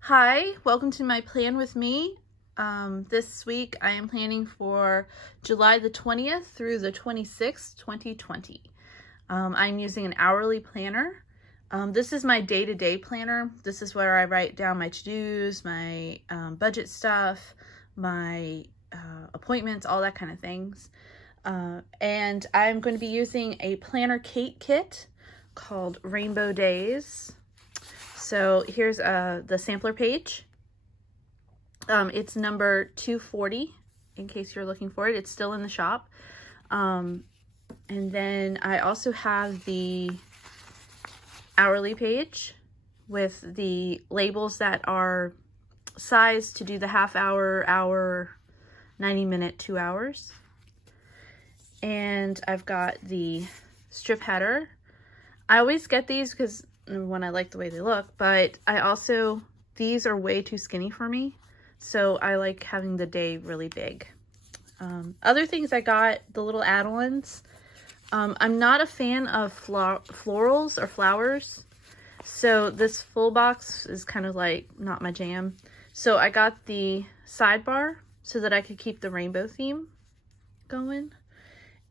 Hi, welcome to my plan with me. This week I am planning for July the 20th through the 26th, 2020. I'm using an hourly planner. This is my day-to-day planner. This is where I write down my to-dos, my budget stuff, my appointments, all that kind of things. And I'm going to be using a PlannerKate kit called Rainbow Days. So here's the sampler page. It's number 240, in case you're looking for it. It's still in the shop. And then I also have the hourly page with the labels that are sized to do the half hour, hour, 90 minute, 2 hours. And I've got the strip header. I always get these because when I like the way they look, but I also, these are way too skinny for me. So I like having the day really big. Other things I got, the little add-ons. I'm not a fan of florals or flowers. So this full box is kind of like not my jam. So I got the sidebar so that I could keep the rainbow theme going.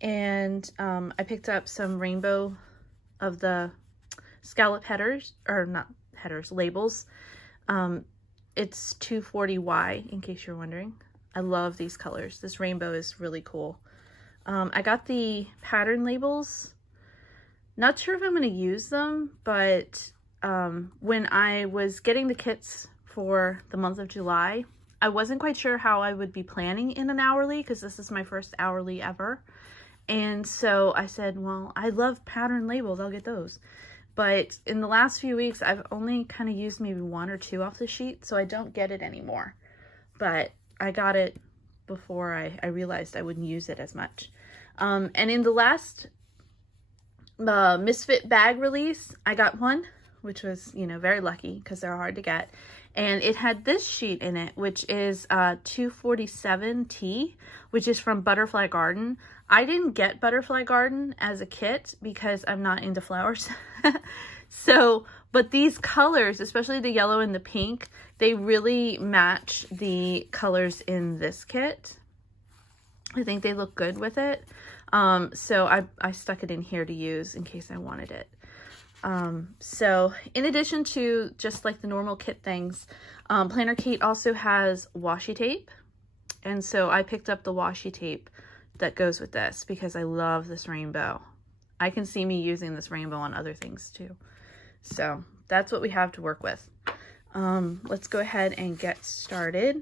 And I picked up some rainbow of the scallop headers, or not headers, labels. It's 240Y, in case you're wondering. I love these colors. This rainbow is really cool. I got the pattern labels. Not sure if I'm going to use them, but when I was getting the kits for the month of July, I wasn't quite sure how I would be planning in an hourly, because this is my first hourly ever. And so I said, well, I love pattern labels, I'll get those. But in the last few weeks, I've only kind of used maybe 1 or 2 off the sheet, so I don't get it anymore. But I got it before I realized I wouldn't use it as much. And in the last Misfit bag release, I got one, which was, you know, very lucky because they're hard to get. And it had this sheet in it, which is 247T, which is from Butterfly Garden. I didn't get Butterfly Garden as a kit because I'm not into flowers. So, but these colors, especially the yellow and the pink, they really match the colors in this kit. I think they look good with it. So I stuck it in here to use in case I wanted it. So in addition to just like the normal kit things, PlannerKate also has washi tape. And so I picked up the washi tape that goes with this because I love this rainbow. I can see me using this rainbow on other things too. So that's what we have to work with. Let's go ahead and get started.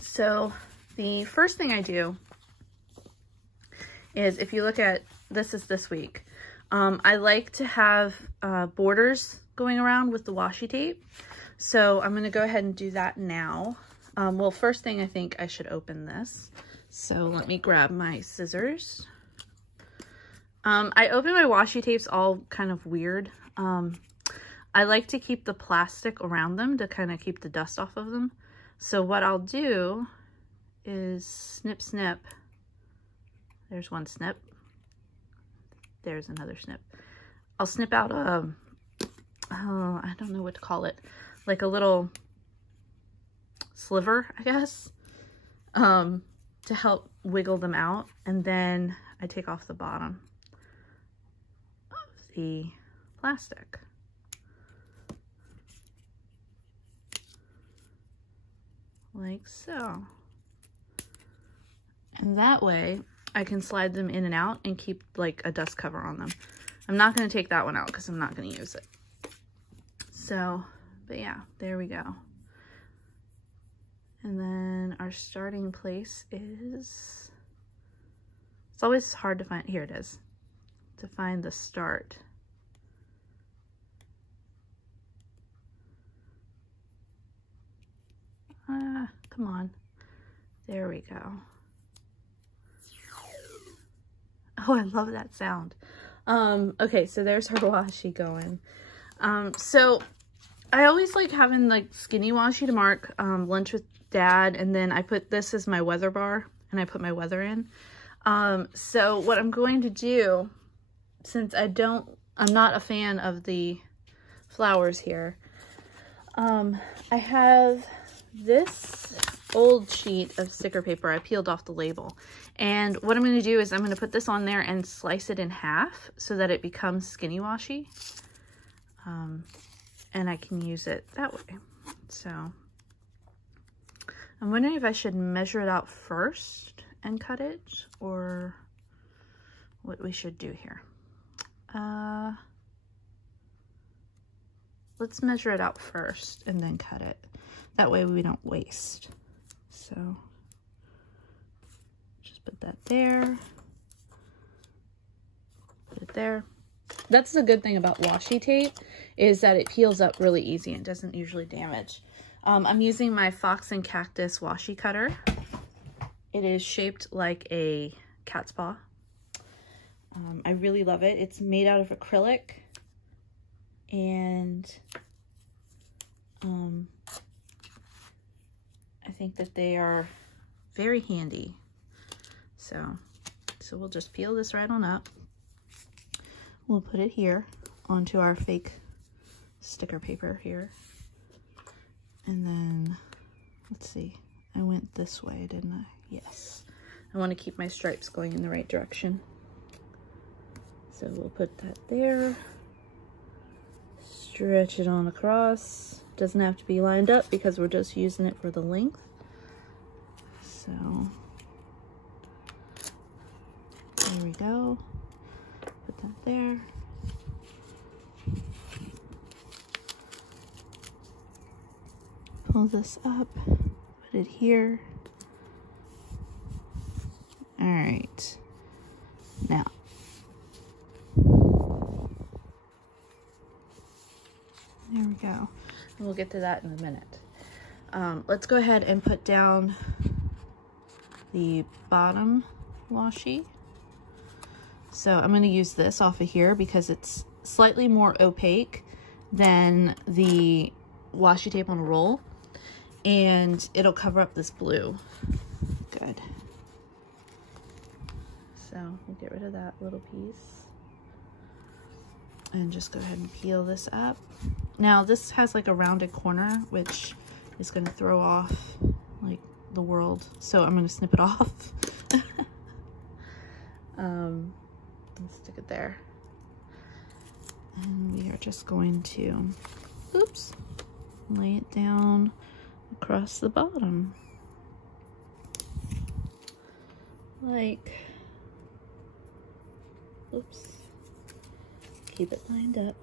So the first thing I do is, if you look at, this is this week. I like to have borders going around with the washi tape. So I'm going to go ahead and do that now. Well, first thing, I think I should open this. So let me grab my scissors. I open my washi tapes all kind of weird. I like to keep the plastic around them to kind of keep the dust off of them. So what I'll do is snip, snip. There's one snip. There's another snip. I'll snip out a, oh, I don't know what to call it, like a little sliver, I guess, to help wiggle them out. And then I take off the bottom of the plastic. Like so. And that way I can slide them in and out and keep like a dust cover on them. I'm not going to take that one out because I'm not going to use it. So, but yeah, there we go. And then our starting place is, it's always hard to find, here it is, to find the start. Come on. There we go. Oh, I love that sound. Okay, so there's her washi going. So I always like having like skinny washi to mark lunch with Dad, and then I put this as my weather bar, and I put my weather in. So what I'm going to do, since I'm not a fan of the flowers here, I have this old sheet of sticker paper. I peeled off the label. And what I'm going to do is I'm going to put this on there and slice it in half so that it becomes skinny washi. And I can use it that way. So I'm wondering if I should measure it out first and cut it, or what we should do here. Let's measure it out first and then cut it. That way we don't waste. So just put that there. Put it there. That's the good thing about washi tape, is that it peels up really easy and doesn't usually damage. I'm using my Fox and Cactus washi cutter. It is shaped like a cat's paw. I really love it. It's made out of acrylic, and I think that they are very handy. So we'll just peel this right on up. We'll put it here onto our fake sticker paper here. And then, let's see, I went this way, didn't I? Yes. I want to keep my stripes going in the right direction. So we'll put that there. Stretch it on across. Doesn't have to be lined up because we're just using it for the length. So, there we go. Put that there. Pull this up, put it here. All right, now, there we go. We'll get to that in a minute. Let's go ahead and put down the bottom washi. So I'm going to use this off of here because it's slightly more opaque than the washi tape on a roll, and it'll cover up this blue. Good. So we'll get rid of that little piece and just go ahead and peel this up. Now this has like a rounded corner, which is going to throw off like the world, so I'm going to snip it off. Let's stick it there, and we are just going to, oops, lay it down across the bottom, like, oops, keep it lined up.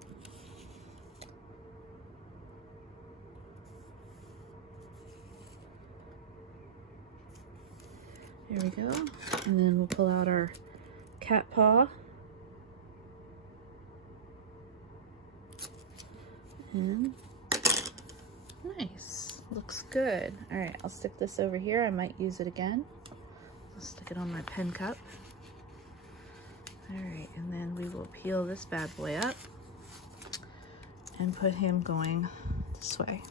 There we go. And then we'll pull out our cat paw. And nice, looks good. All right, I'll stick this over here. I might use it again. I'll stick it on my pen cup. All right, and then we will peel this bad boy up and put him going this way.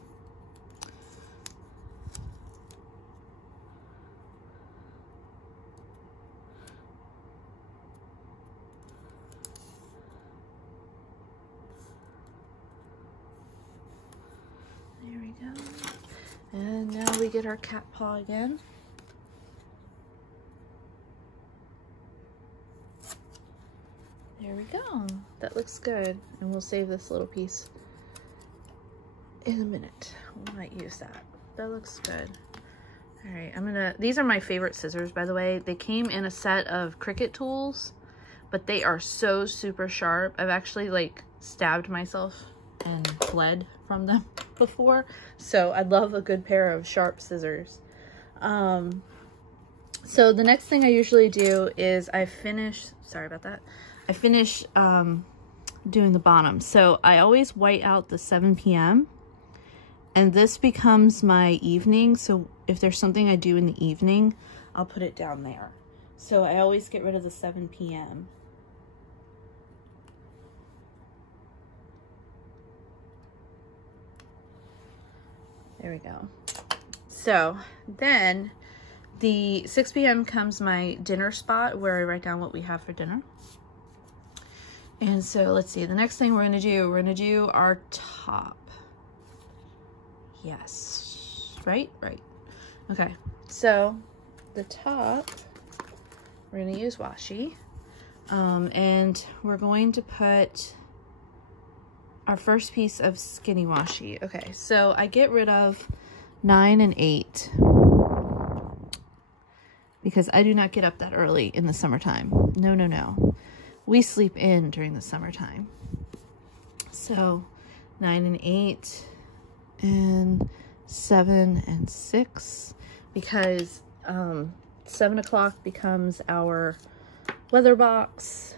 There we go. And now we get our cat paw again. There we go. That looks good. And we'll save this little piece in a minute. We might use that. That looks good. All right, these are my favorite scissors, by the way. They came in a set of Cricut tools, but they are so super sharp. I've actually like stabbed myself and bled from them before, so I love a good pair of sharp scissors. So the next thing I usually do is I finish doing the bottom. So I always white out the 7 p.m. and this becomes my evening. So if there's something I do in the evening, I'll put it down there. So I always get rid of the 7 p.m. There we go. So then the 6 p.m. comes my dinner spot where I write down what we have for dinner. And so let's see, the next thing we're gonna do our top. Yes. Right? Right. Okay. So the top, we're going to use washi. And we're going to put our first piece of skinny washi. Okay, so I get rid of 9 and 8 because I do not get up that early in the summertime. No, no, no. We sleep in during the summertime. So 9 and 8 and 7 and 6 because 7 o'clock becomes our weather box.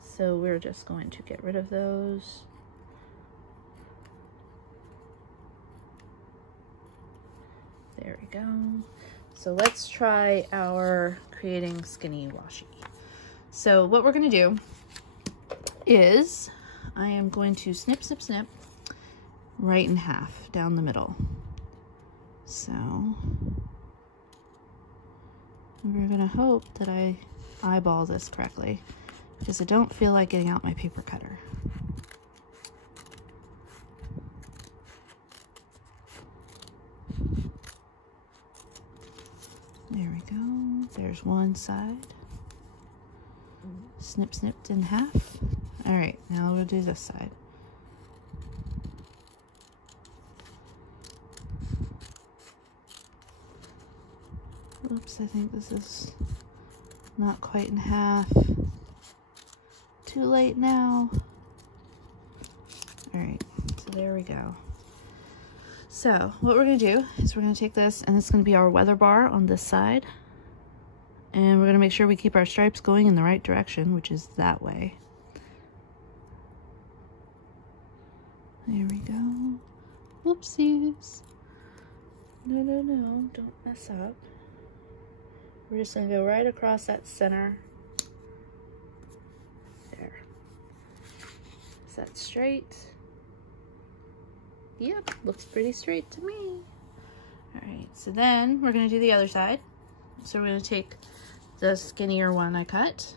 So we're just going to get rid of those. There we go. So let's try our creating skinny washi. So what we're going to do is I am going to snip, snip, snip right in half down the middle. So we're going to hope that I eyeball this correctly because I don't feel like getting out my paper cutter. There we go. There's one side. Snip, snipped in half. All right, now we'll do this side. Oops, I think this is not quite in half. Too late now. All right, so there we go. So what we're gonna do is we're gonna take this, and it's gonna be our weather bar on this side. And we're gonna make sure we keep our stripes going in the right direction, which is that way. There we go. Whoopsies. No, no, no, don't mess up. We're just gonna go right across that center. There. Is that straight? Yep, looks pretty straight to me. All right, so then we're gonna do the other side. So we're gonna take the skinnier one I cut,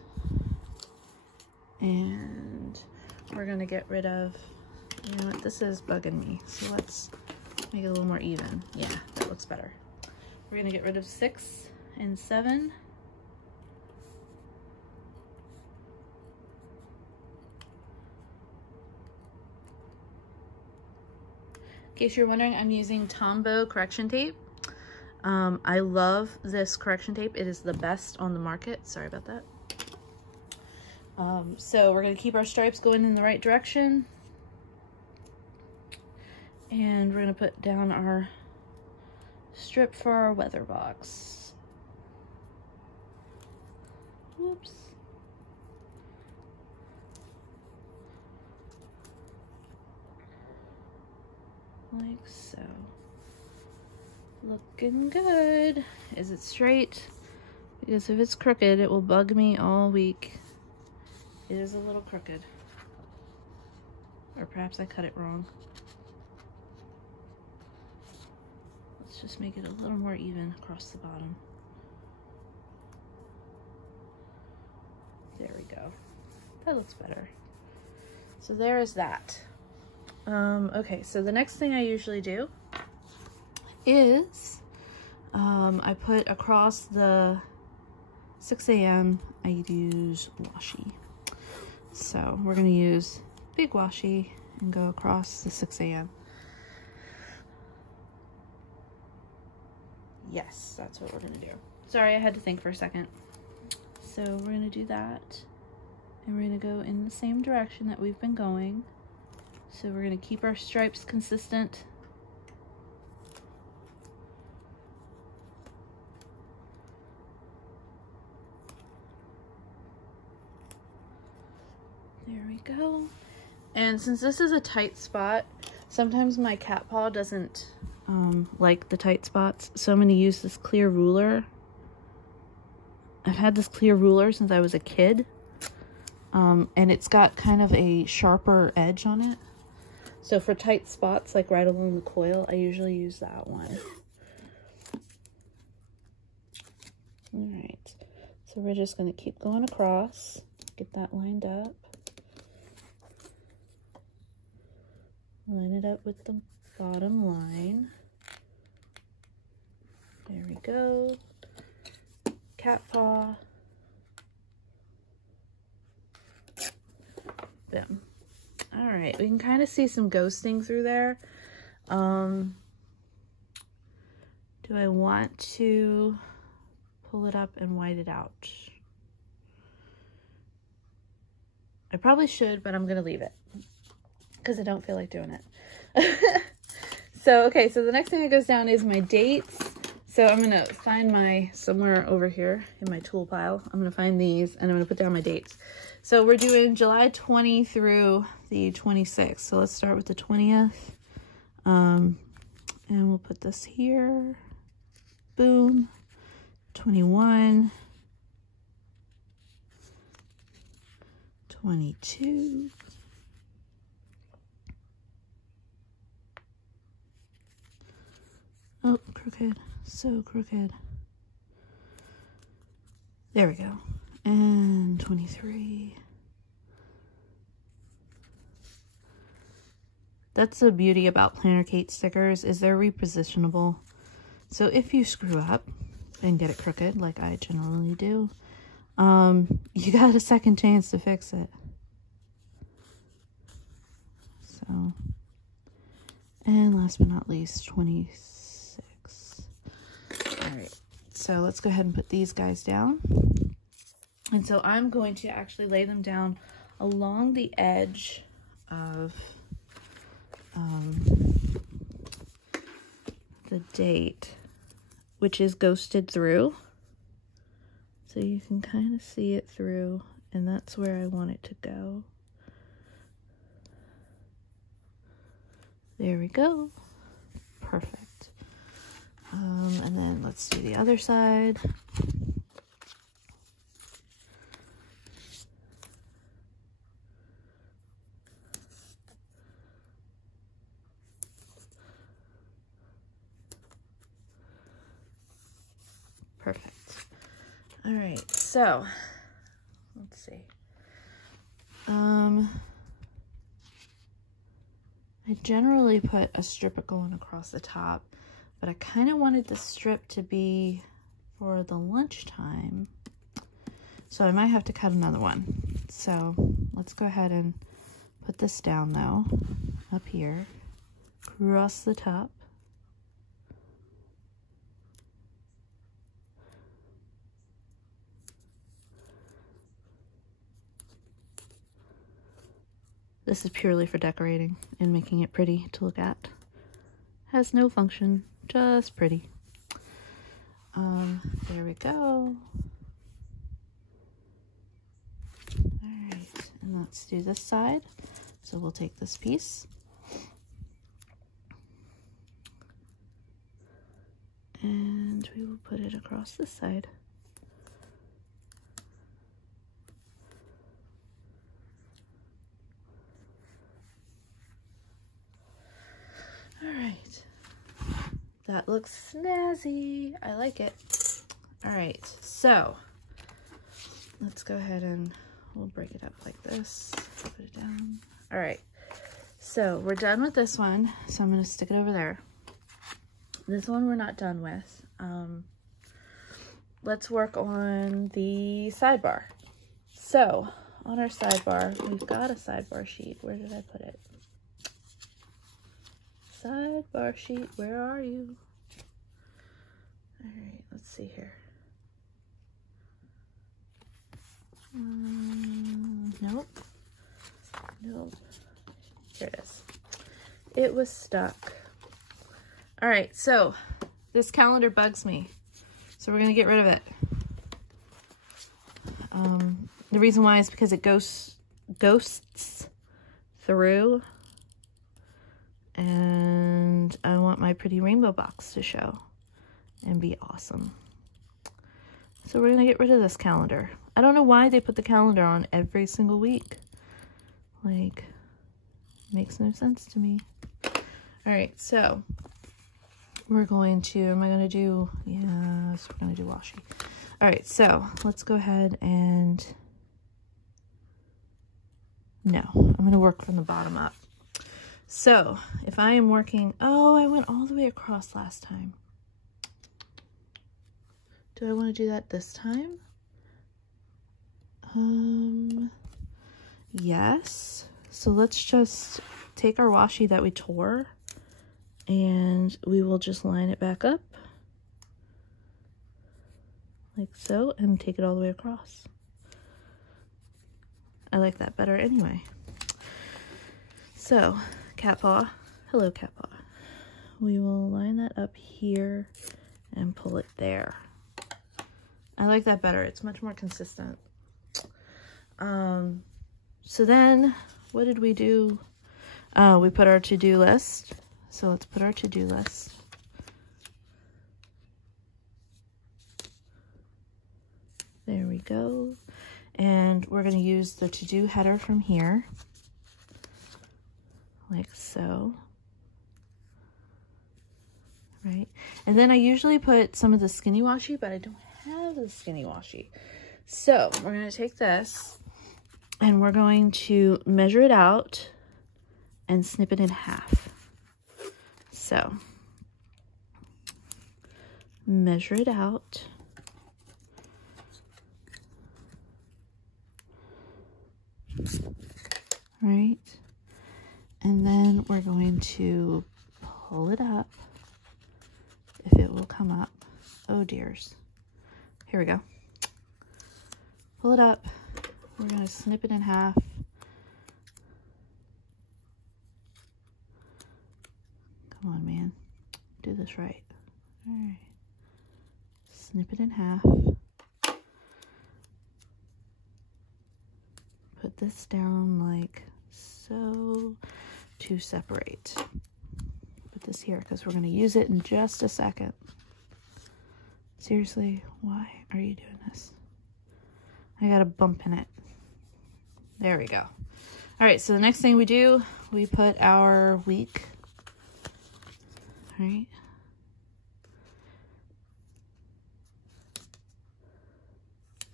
and we're gonna get rid of, you know what, this is bugging me. So let's make it a little more even. Yeah, that looks better. We're gonna get rid of 6 and 7. In case you're wondering, I'm using Tombow correction tape. I love this correction tape. It is the best on the market. Sorry about that. So we're going to keep our stripes going in the right direction. And we're going to put down our strip for our weather box. Whoops. Like so. Looking good. Is it straight? Because if it's crooked, it will bug me all week. It is a little crooked. Or perhaps I cut it wrong. Let's just make it a little more even across the bottom. There we go. That looks better. So there is that. Okay, so the next thing I usually do is I put across the 6 a.m. I use washi. So we're going to use big washi and go across the 6 a.m. Yes, that's what we're going to do. Sorry, I had to think for a second. So we're going to do that, and we're going to go in the same direction that we've been going. So we're going to keep our stripes consistent. There we go. And since this is a tight spot, sometimes my cat paw doesn't like the tight spots. So I'm going to use this clear ruler. I've had this clear ruler since I was a kid. And it's got kind of a sharper edge on it. So for tight spots, like right along the coil, I usually use that one. All right, so we're just going to keep going across, get that lined up. line it up with the bottom line. There we go. Cat paw. Boom. All right, we can kind of see some ghosting through there. Do I want to pull it up and white it out? I probably should, but I'm gonna leave it because I don't feel like doing it. So, okay, so the next thing that goes down is my dates. So I'm gonna find somewhere over here in my tool pile, I'm gonna find these and I'm gonna put down my dates. So we're doing July 20 through the 26th. So let's start with the 20th. And we'll put this here. Boom. 21. 22. Oh, crooked. So crooked. There we go. And 23. That's the beauty about PlannerKate stickers, is they're repositionable. So if you screw up and get it crooked, like I generally do, you got a second chance to fix it. So, and last but not least, 26. All right, so let's go ahead and put these guys down. And so I'm going to actually lay them down along the edge of the date, which is ghosted through. So you can kind of see it through, and that's where I want it to go. There we go. Perfect. And then let's do the other side. Perfect. All right, so let's see. I generally put a strip going across the top, but I kind of wanted the strip to be for the lunchtime, so I might have to cut another one. So let's go ahead and put this down though, up here, across the top. This is purely for decorating and making it pretty to look at. Has no function, just pretty. There we go. Alright, and let's do this side. So we'll take this piece. And we will put it across this side. Alright, that looks snazzy. I like it. Alright, so let's go ahead and we'll break it up like this. Put it down. Alright, so we're done with this one. So I'm going to stick it over there. This one we're not done with. Let's work on the sidebar. So on our sidebar, we've got a sidebar sheet. Where did I put it? Sidebar sheet, where are you? All right, let's see here. Nope. Nope. Here it is. It was stuck. All right, so this calendar bugs me, so we're gonna get rid of it. The reason why is because it ghosts through, and I want my pretty rainbow box to show and be awesome. So we're gonna get rid of this calendar. I don't know why they put the calendar on every single week. Like, makes no sense to me. All right, so we're going to, am I gonna do, yes, we're gonna do washi. All right, so let's go ahead and, no, I'm gonna work from the bottom up. So if I am working, oh, I went all the way across last time. Do I want to do that this time? Yes. So let's just take our washi that we tore and we will just line it back up like so and take it all the way across. I like that better anyway. So, cat paw. Hello, cat paw. We will line that up here and pull it there. I like that better. It's much more consistent. So then, what did we do? We put our to-do list. So let's put our to-do list. There we go. And we're going to use the to-do header from here. Like so. Right? And then I usually put some of the skinny washi, but I don't have the skinny washi. So we're going to take this and we're going to measure it out and snip it in half. So measure it out. Right? And then we're going to pull it up, if it will come up. Oh dears. Here we go. Pull it up. We're going to snip it in half. Come on, man. Do this right. All right. Snip it in half. Put this down like so to separate. Put this here because we're going to use it in just a second. Seriously, why are you doing this? I got a bump in it. There we go. All right, so the next thing we do, we put our week. All right.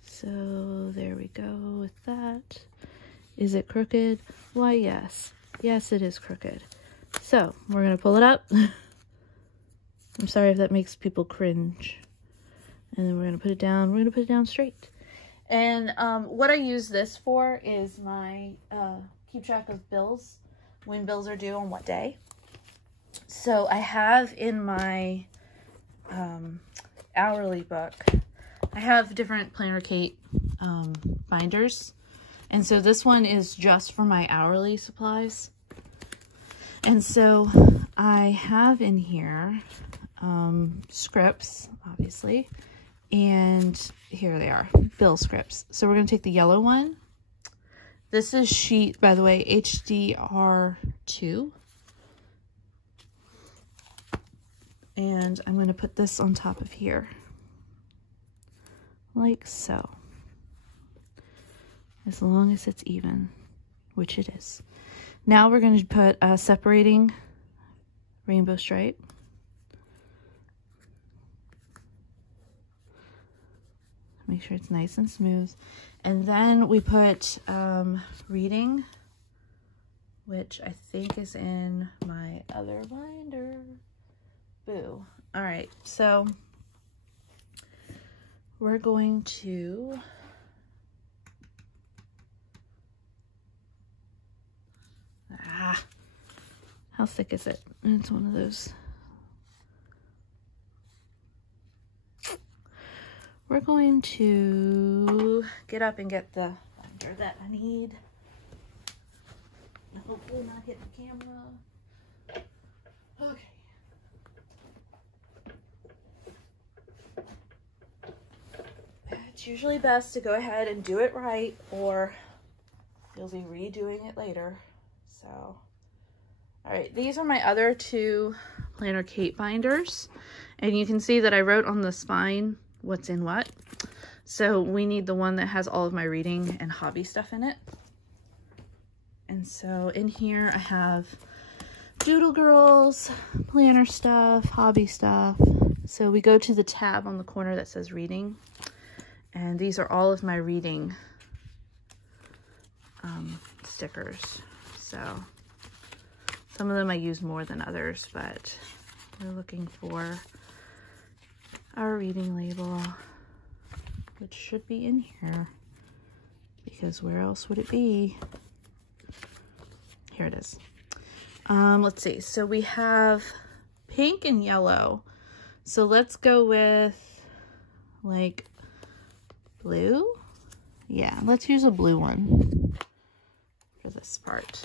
So there we go with that. Is it crooked? Why, yes. Yes, it is crooked. So we're going to pull it up. I'm sorry if that makes people cringe. And then we're going to put it down. We're going to put it down straight. And what I use this for is my keep track of bills, when bills are due on what day. So I have in my hourly book, I have different PlannerKate binders. And so this one is just for my hourly supplies. And so I have in here scripts, obviously. And here they are, bill scripts. So we're going to take the yellow one. This is sheet, by the way, HDR2. And I'm going to put this on top of here. Like so. As long as it's even, which it is. Now we're going to put a separating rainbow stripe. Make sure it's nice and smooth. And then we put reading, which I think is in my other binder. Boo. All right, so we're going to how thick is it? It's one of those. We're going to get up and get the binder that I need. Hopefully not hit the camera. Okay. It's usually best to go ahead and do it right, or you'll be redoing it later. So, all right, these are my other two PlannerKate binders. And you can see that I wrote on the spine what's in what. So we need the one that has all of my reading and hobby stuff in it. And so in here I have Doodle Girls, planner stuff, hobby stuff. So we go to the tab on the corner that says reading. And these are all of my reading Some of them I use more than others, but we're looking for our reading label, which should be in here, because where else would it be? Here it is. Let's see. So we have pink and yellow. So let's go with like blue. Yeah, let's use a blue one for this part.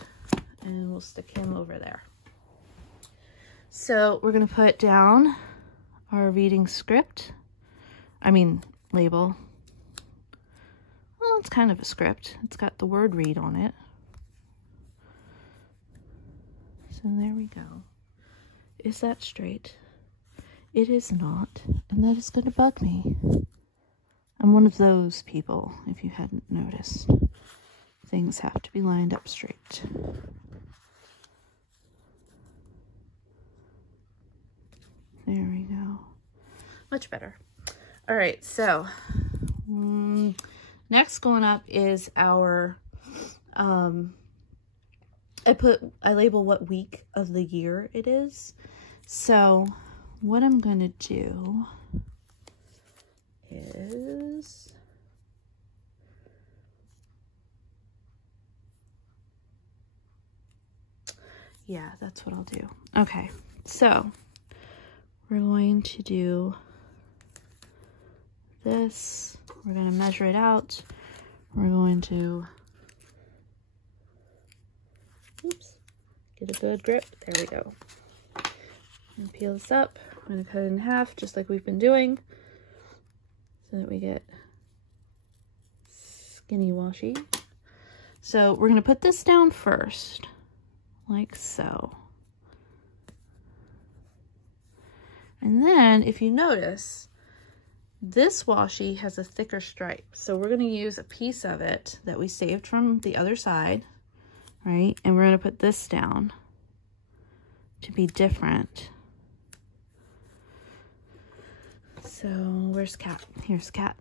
And we'll stick him over there. So we're going to put down our reading script. I mean, label. Well, it's kind of a script. It's got the word read on it. So there we go. Is that straight? It is not, and that is going to bug me. I'm one of those people, if you hadn't noticed. Things have to be lined up straight. There we go. Much better. All right, so next going up is our, I label what week of the year it is. So what I'm going to do is yeah, that's what I'll do. Okay, so we're going to do this. We're going to measure it out. We're going to, oops, get a good grip. There we go. And peel this up. I'm going to cut it in half, just like we've been doing, so that we get skinny washy. So we're going to put this down first, like so. And then, if you notice, this washi has a thicker stripe. So we're going to use a piece of it that we saved from the other side, right? And we're going to put this down to be different. So where's Cat? Here's Cat.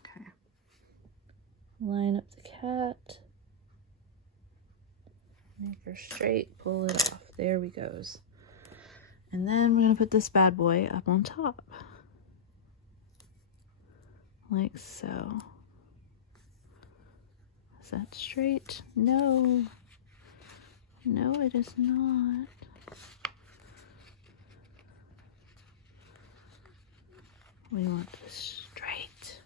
Okay. Line up the cat. Make her straight, pull it off. There we goes. And then we're going to put this bad boy up on top. Like so. Is that straight? No. No, it is not. We want this straight.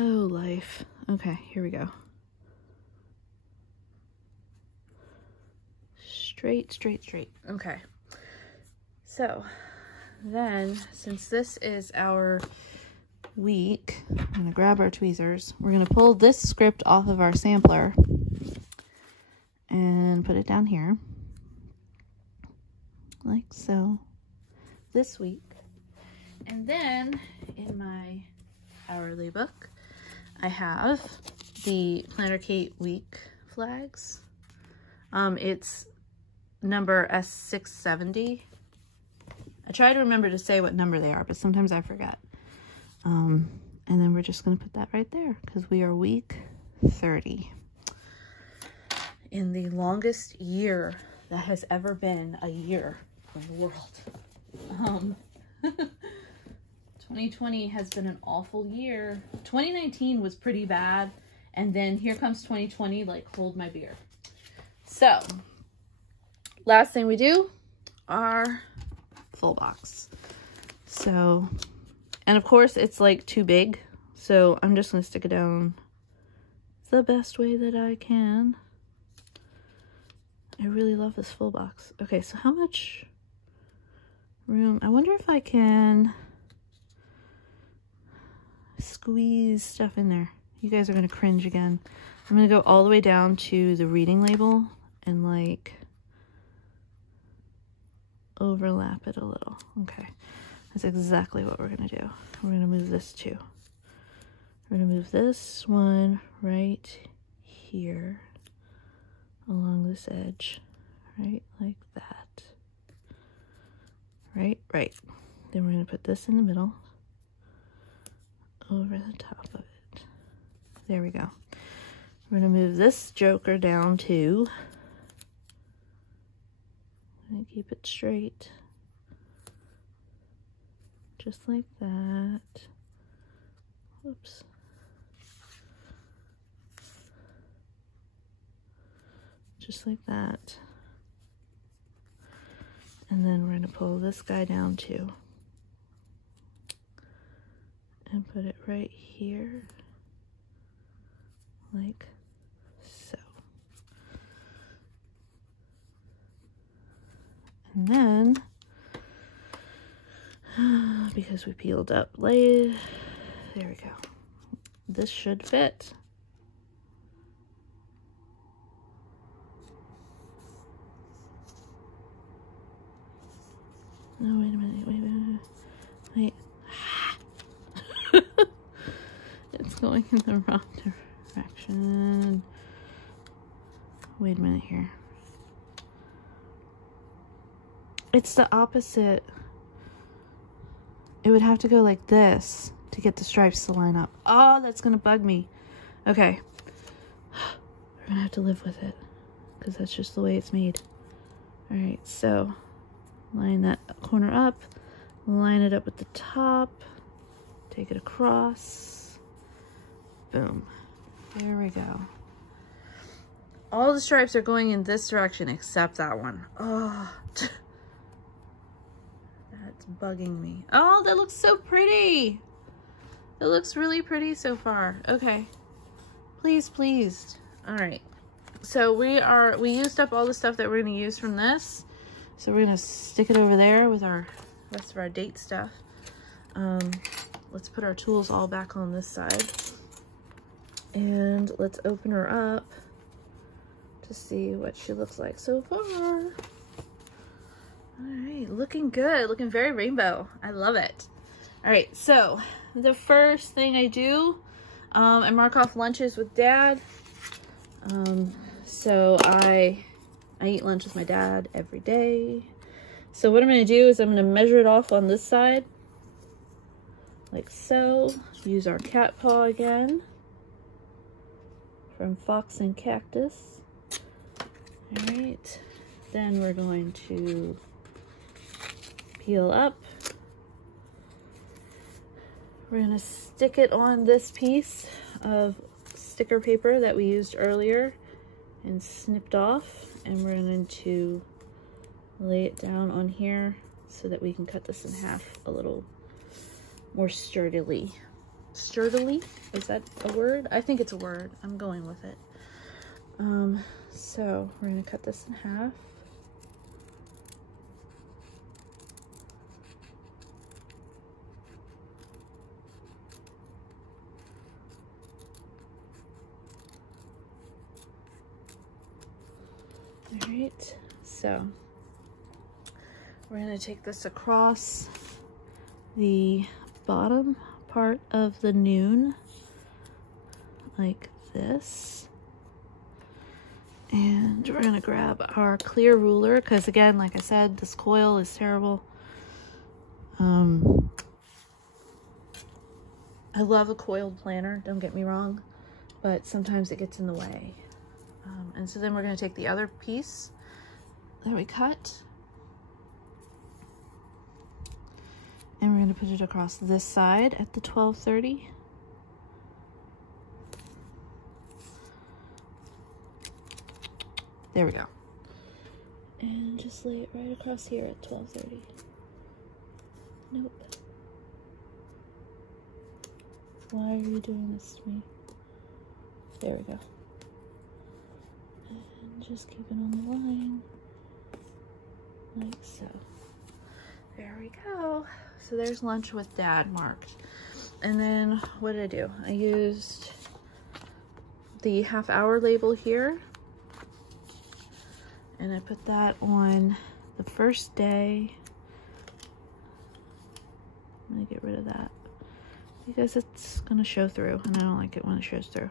Oh, life. Okay, here we go. Straight, straight, straight. Okay. So, then, since this is our week, I'm going to grab our tweezers. We're going to pull this script off of our sampler and put it down here. Like so. This week. And then, in my hourly book, I have the PlannerKate week flags. It's number S670. I try to remember to say what number they are, but sometimes I forget. And then we're just going to put that right there because we are week 30. In the longest year that has ever been a year in the world. 2020 has been an awful year. 2019 was pretty bad. And then here comes 2020, like, hold my beer. So, last thing we do, our full box. So, and of course, it's like too big. So, I'm just going to stick it down the best way that I can. I really love this full box. Okay, so how much room? I wonder if I can squeeze stuff in there. You guys are going to cringe again. I'm going to go all the way down to the reading label and like overlap it a little. Okay, that's exactly what we're going to do. We're going to move this too. We're going to move this one right here along this edge, right like that. Right. Then we're going to put this in the middle, over the top of it. There we go. We're going to move this joker down too. And keep it straight. Just like that. Whoops. Just like that. And then we're going to pull this guy down too. And put it right here. Like so. And then, because we peeled up late, there we go. This should fit. No, wait a minute, wait. It's going in the wrong direction. Wait a minute here. It's the opposite. It would have to go like this to get the stripes to line up. Oh, that's gonna bug me. Okay. We're gonna have to live with it because that's just the way it's made. All right, so line that corner up, line it up with the top, take it across, boom. There we go. All the stripes are going in this direction except that one. Oh, that's bugging me. Oh, that looks so pretty. It looks really pretty so far. Okay, pleased. All right, so we used up all the stuff that we're gonna use from this. So we're gonna stick it over there with our rest of our date stuff. Let's put our tools all back on this side. And let's open her up to see what she looks like so far. All right, looking good, looking very rainbow. I love it. All right, so the first thing I do, I mark off lunches with Dad. So I eat lunch with my dad every day. So what I'm going to do is I'm going to measure it off on this side, like so. Use our cat paw again from Fox and Cactus. All right, then we're going to peel up. We're going to stick it on this piece of sticker paper that we used earlier and snipped off, and we're going to lay it down on here so that we can cut this in half a little more sturdily. Sturdily? Is that a word? I think it's a word. I'm going with it. So we're going to cut this in half. All right, so we're going to take this across the bottom part of the noon like this, and we're going to grab our clear ruler because, again, like I said, this coil is terrible. I love a coiled planner, don't get me wrong, but sometimes it gets in the way. And so then we're going to take the other piece that we cut, and we're going to put it across this side at the 1230. There we go. And just lay it right across here at 1230. Nope. Why are you doing this to me? There we go. And just keep it on the line, like so. There we go. So there's lunch with Dad marked. And then what did I do? I used the half-hour label here, and I put that on the first day. I'm gonna get rid of that because it's gonna show through, and I don't like it when it shows through.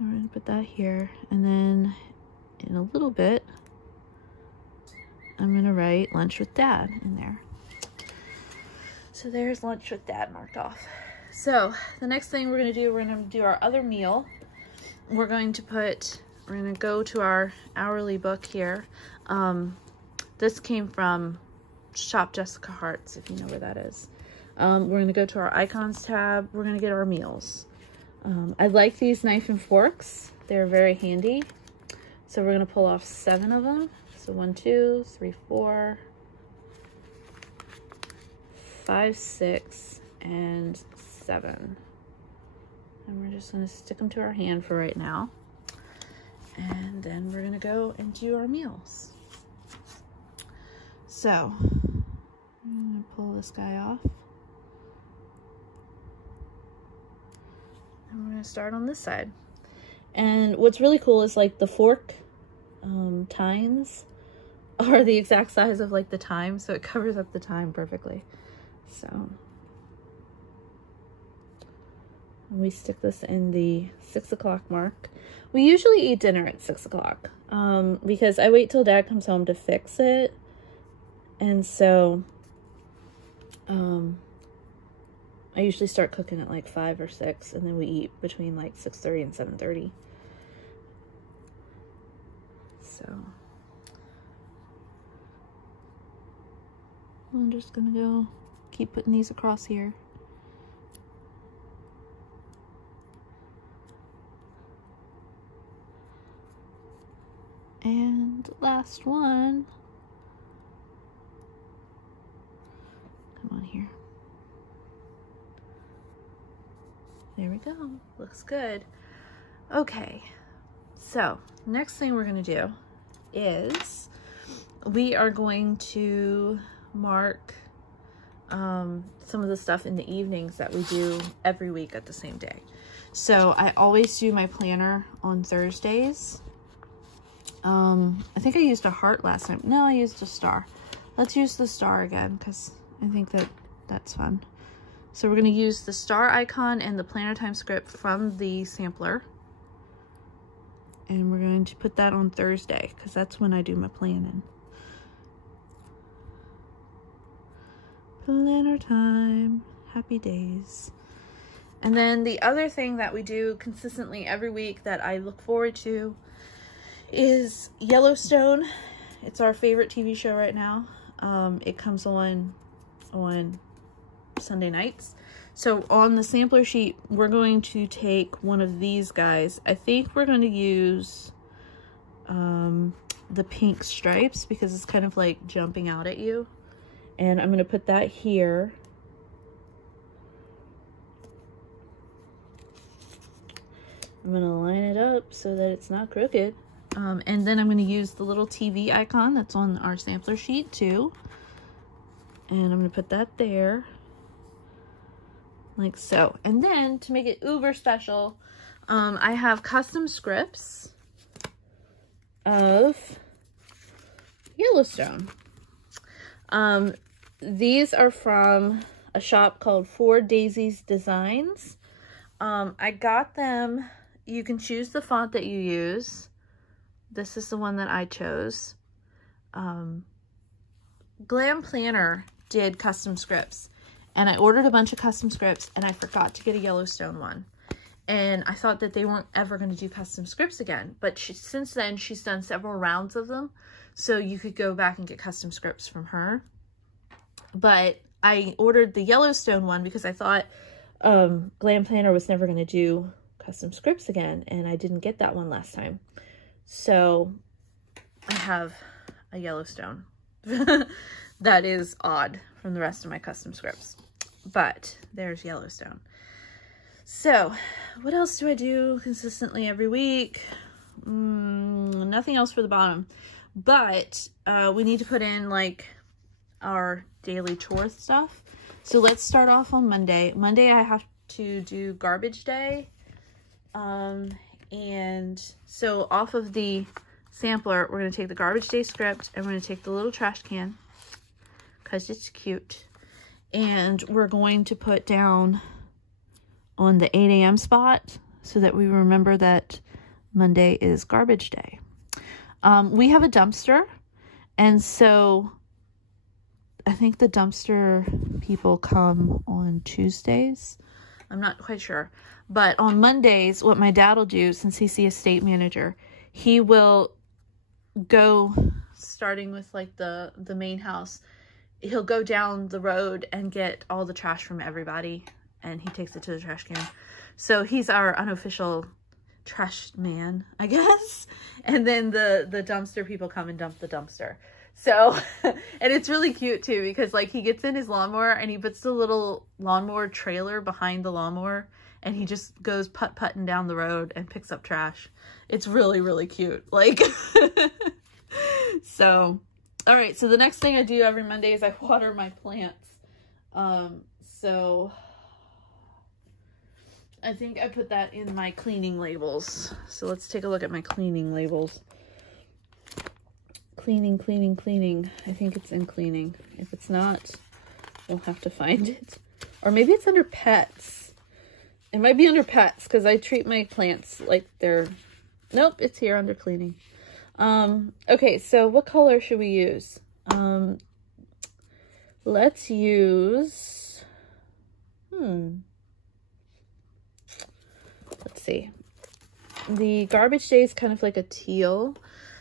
I'm gonna put that here, and then in a little bit, I'm gonna write lunch with Dad in there. So there's lunch with Dad marked off. So the next thing we're going to do, we're going to do our other meal. We're going to go to our hourly book here. This came from Shop Jessica Hart's, if you know where that is. We're going to go to our icons tab. We're going to get our meals. I like these knife and forks. They're very handy. So we're going to pull off 7 of them. So 1, 2, 3, 4, 5, 6, and 7. And we're just going to stick them to our hand for right now. And then we're going to go and do our meals. So I'm going to pull this guy off. And we're going to start on this side. And what's really cool is like the fork tines are the exact size of like the thyme, so it covers up the thyme perfectly. So we stick this in the 6 o'clock mark. We usually eat dinner at 6 o'clock because I wait till Dad comes home to fix it. And so I usually start cooking at like 5 or 6, and then we eat between like 6:30 and 7:30. So I'm just gonna go keep putting these across here. And last one. Come on here. There we go. Looks good. Okay. So next thing we're going to do is we are going to mark some of the stuff in the evenings that we do every week at the same day. So I always do my planner on Thursdays. I think I used a heart last time. No, I used a star. Let's use the star again because I think that's fun. So we're going to use the star icon and the planner time script from the sampler. And we're going to put that on Thursday because that's when I do my planning. Planner time. Happy days. And then the other thing that we do consistently every week that I look forward to is Yellowstone. It's our favorite TV show right now. It comes on Sunday nights. So on the sampler sheet, we're going to take one of these guys. I think we're going to use the pink stripes because it's kind of like jumping out at you. And I'm going to put that here. I'm going to line it up so that it's not crooked. And then I'm going to use the little TV icon that's on our sampler sheet too. And I'm going to put that there. Like so. And then to make it uber special, I have custom scripts of Yellowstone. These are from a shop called 4 Daisies Designs. I got them. You can choose the font that you use. This is the one that I chose. Glam Planner did custom scripts. And I ordered a bunch of custom scripts and I forgot to get a Yellowstone one. And I thought that they weren't ever going to do custom scripts again. But since then, she's done several rounds of them. So you could go back and get custom scripts from her. But I ordered the Yellowstone one because I thought Glam Planner was never going to do custom scripts again. And I didn't get that one last time. So I have a Yellowstone. That is odd from the rest of my custom scripts. But there's Yellowstone. So what else do I do consistently every week? Nothing else for the bottom. But we need to put in like our daily chore stuff. So let's start off on Monday. Monday I have to do garbage day. And so off of the sampler, we're going to take the garbage day script and we're going to take the little trash can because it's cute. And we're going to put down on the 8 a.m. spot so that we remember that Monday is garbage day. We have a dumpster, and so I think the dumpster people come on Tuesdays. I'm not quite sure. But on Mondays, what my dad will do, since he's the estate manager, he will go, starting with like the main house, he'll go down the road and get all the trash from everybody, and he takes it to the trash can. So he's our unofficial trash man, I guess. And then the dumpster people come and dump the dumpster. So, and it's really cute too, because like he gets in his lawnmower and he puts the little lawnmower trailer behind the lawnmower, and he just goes putt-putting down the road and picks up trash. It's really, really cute. Like, so, all right. So the next thing I do every Monday is I water my plants. So I think I put that in my cleaning labels. So let's take a look at my cleaning labels. Cleaning, cleaning, cleaning. I think it's in cleaning. If it's not, we'll have to find it. Or maybe it's under pets. It might be under pets because I treat my plants like they're... Nope, it's here under cleaning. Okay, so what color should we use? Let's use... Let's see. The garbage day is kind of like a teal.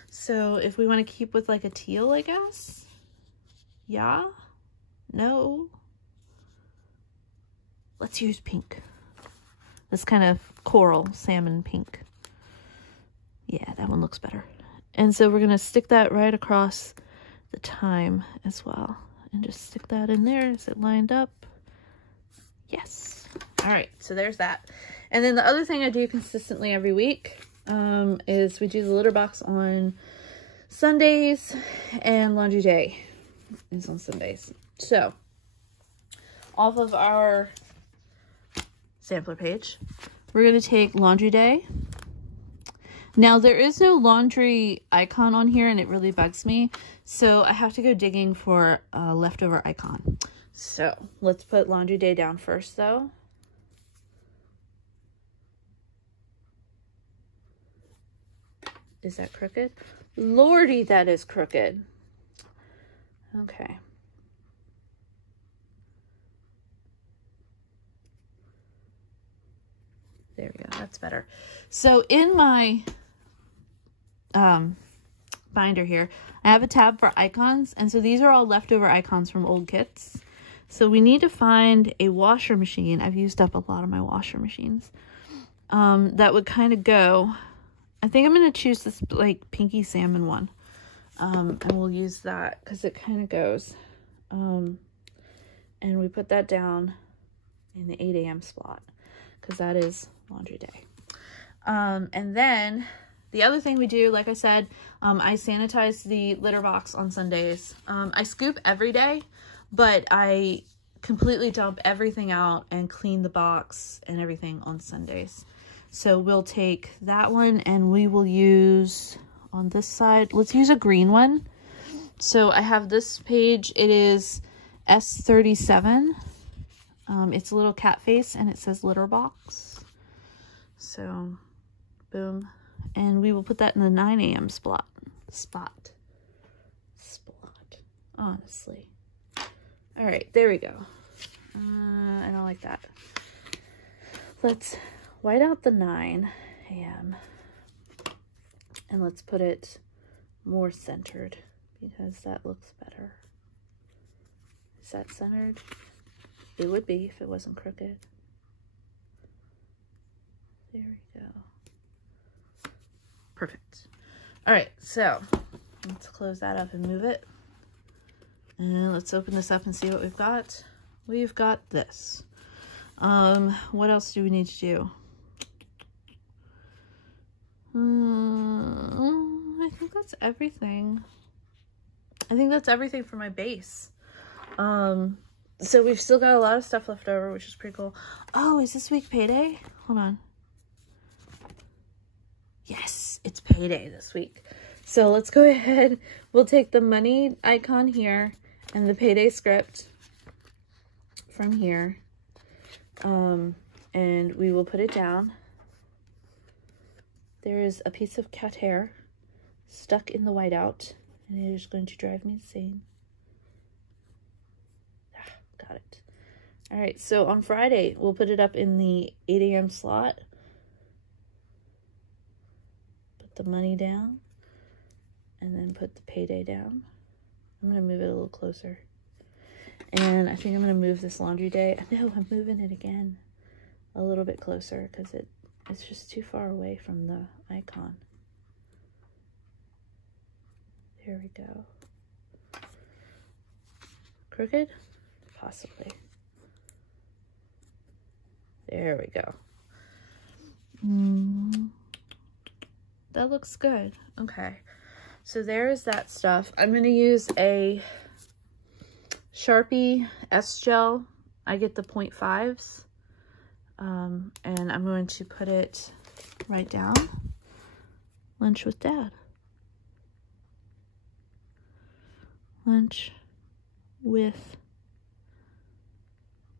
So if we want to keep with like a teal, I guess. Yeah? No? Let's use pink. This kind of coral salmon pink. Yeah, that one looks better. And so we're going to stick that right across the thyme as well. And just stick that in there. Is it lined up? Yes. All right, so there's that. And then the other thing I do consistently every week is we do the litter box on Sundays, and laundry day is on Sundays. So off of our sampler page, we're going to take laundry day. Now there is no laundry icon on here, and it really bugs me, so I have to go digging for a leftover icon. So let's put laundry day down first though. Is that crooked? Lordy, that is crooked. Okay. There we go. That's better. So in my binder here, I have a tab for icons. And so these are all leftover icons from old kits. So we need to find a washer machine. I've used up a lot of my washer machines. That would kind of go... I think I'm going to choose this like pinky salmon one. And we'll use that because it kind of goes. And we put that down in the 8 a.m. slot because that is laundry day. And then the other thing we do, like I said, I sanitize the litter box on Sundays. I scoop every day, but I completely dump everything out and clean the box and everything on Sundays. So we'll take that one and we will use on this side, let's use a green one. So I have this page, it is S37. It's a little cat face and it says litter box. So boom. And we will put that in the 9 a.m. spot, honestly. All right, there we go. I don't like that. Let's white out the 9 a.m. and let's put it more centered because that looks better. Is that centered? It would be if it wasn't crooked. There we go. Perfect. All right, so let's close that up and move it. And let's open this up and see what we've got. We've got this. What else do we need to do? I think that's everything. I think that's everything for my base. So we've still got a lot of stuff left over, which is pretty cool. Oh, is this week payday? Hold on. Yes, it's payday this week. So let's go ahead. We'll take the money icon here and the payday script from here. And we will put it down. There is a piece of cat hair stuck in the whiteout, and it is going to drive me insane. Got it. All right, so on Friday, we'll put it up in the 8 a.m. slot. Put the money down, and then put the payday down. I'm going to move it a little closer. And I think I'm going to move this laundry day. No, I'm moving it again a little bit closer because it's just too far away from the icon. There we go. Crooked? Possibly. There we go. That looks good. Okay. So there's that stuff. I'm going to use a Sharpie S-Gel. I get the 0.5s. And I'm going to put it right down. Lunch with Dad. Lunch with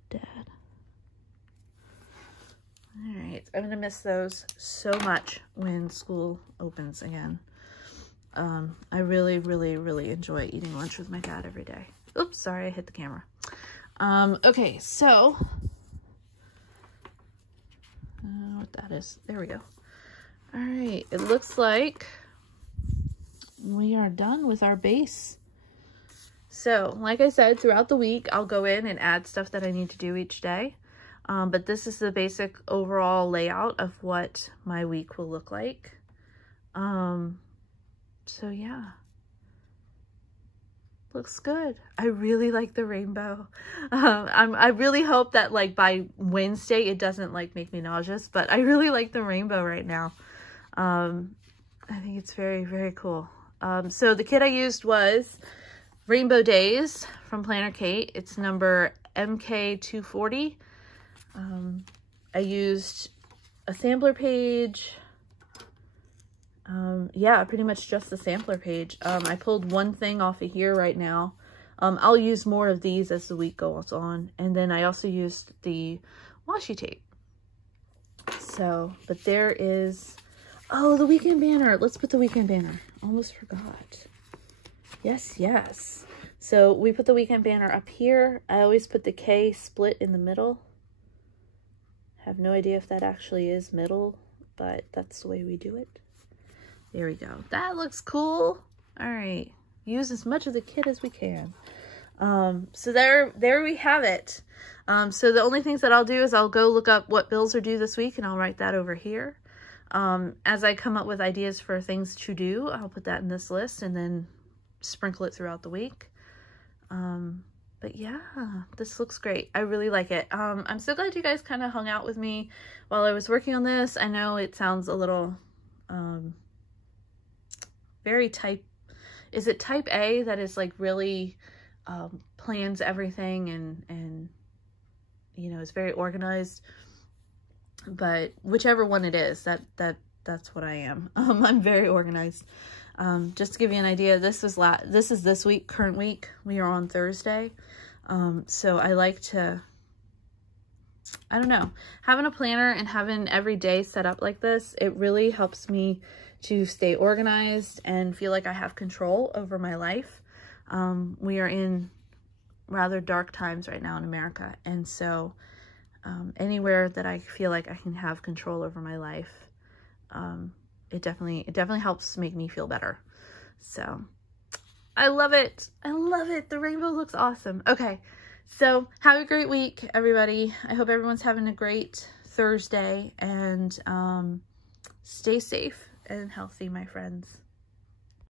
Dad. All right, I'm gonna miss those so much when school opens again. I really, really, really enjoy eating lunch with my dad every day. Oops, sorry, I hit the camera. Okay, so I don't know what that is. There we go. All right, it looks like we are done with our base. So, like I said, throughout the week, I'll go in and add stuff that I need to do each day. But this is the basic overall layout of what my week will look like. So yeah, looks good. I really like the rainbow. I really hope that like by Wednesday, it doesn't like make me nauseous, but I really like the rainbow right now. I think it's very, very cool. So the kit I used was Rainbow Days from PlannerKate. It's number MK-240. I used a sampler page. Yeah, pretty much just the sampler page. I pulled one thing off of here right now. I'll use more of these as the week goes on. And then I also used the washi tape. So, but there is, oh, the weekend banner. Let's put the weekend banner. Almost forgot. Yes, yes. So we put the weekend banner up here. I always put the K split in the middle. Have no idea if that actually is middle, but that's the way we do it. There we go. That looks cool. All right. Use as much of the kit as we can. So there we have it. So the only things that I'll do is I'll go look up what bills are due this week and I'll write that over here. As I come up with ideas for things to do, I'll put that in this list and then sprinkle it throughout the week. But yeah, this looks great. I really like it. I'm so glad you guys kind of hung out with me while I was working on this. I know it sounds a little, very type, is it type A that is like really, plans everything and, you know, is very organized, but whichever one it is, that's what I am. I'm very organized. Just to give you an idea, this is this week, current week. We are on Thursday. So I like to, I don't know, having a planner and having every day set up like this, it really helps me to stay organized and feel like I have control over my life. We are in rather dark times right now in America. And so, anywhere that I feel like I can have control over my life, it definitely helps make me feel better. So I love it. I love it. The rainbow looks awesome. Okay. So have a great week, everybody. I hope everyone's having a great Thursday and, stay safe and healthy, my friends.